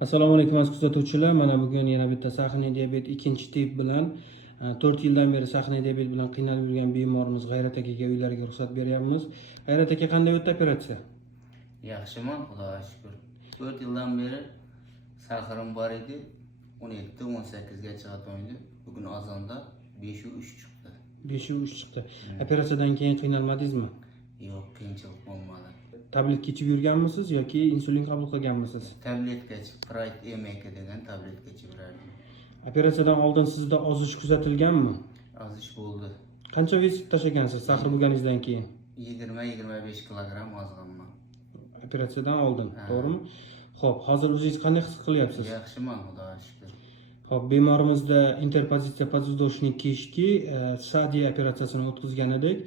Assalomu alaykum aziz kuzatuvchilar. Mana bugun yana bitta sahniy diabet ikkinchi tip bilan 4 yildan beri sahniy diabet bilan qiynalib yurgan bemorimiz G'ayrat akaga uylariga ruxsat beryapmiz. G'ayrat aka, qanday o'tdi operatsiya? Yaxshiman, Xudoga shukr. 4 yildan beri saharim bor edi. 17-18 ga chiqadi. Bugun azonda 5-3 chiqdi. 5-3 chiqdi. Operatsiyadan keyin qiynalmadingizmi? Yo'q, qiyinchilik bo'lmadi. Tablet ichib yurganmisiz yoki insulin qabul qilganmisiz? Tabletka ichib, Pride MK degan tabletka ichib yurardim. Operatsiyadan oldin sizda ozish kuzatilganmi? Ozish bo'ldi. Qancha vес tashlagansiz sahr bo'lganingizdan keyin? 20-25 kilogramm ozganman. Operatsiyadan oldin, to'g'rimi? Xo'p, hozir o'zingiz qanday his qilyapsiz? Yaxshiman, Xudoga shukr. Hop, bemorimizda interpozitsiya podvzdошный kishki shadiya operatsiyasini o'tkazgan edik.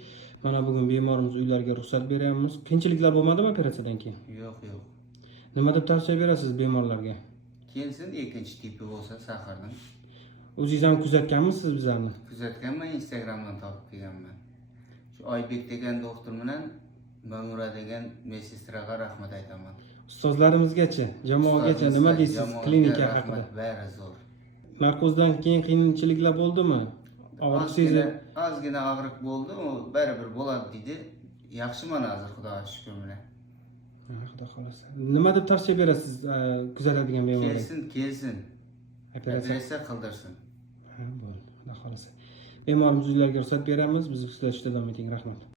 Mana bugun bemorimiz uylariga ruxsat beryapmiz. Qiyinchiliklar bo'lmadimi operatsiyadan keyin? Yo'q. Nima deb tavsiya berasiz bemorlarga? Kelsin, ikkinchi tipi bo'lsa sahardan. O'zingiz ham kuzatganmisiz bizlarni? Kuzatganman, Instagramdan topib kelganman. Shu Oybek degan doktor bilan Ma'mura degan medsestraga rahmat aytaman. Ustozlarimizgacha, jamoagacha nima deysiz klinika haqida? Bari zo'r. Narkozdan keyin qiyinchiliklar bo'ldimi? Og'riq sezib, Ozgina og'riq bo'ldi, u baribir bo'ladi dedi. Yaxshiman hozir, Xudoga shukr bilan. Xudo xolasa. Nima deb tavsiya berasiz kuzatadigan bemorlarga? Kelsin. Operatsiya qildirsin. bo'ldi. Xudo xolasa. Bemorimiz uylariga ruxsat beramiz. Bizni kuzatishda davom eting. Rahmat.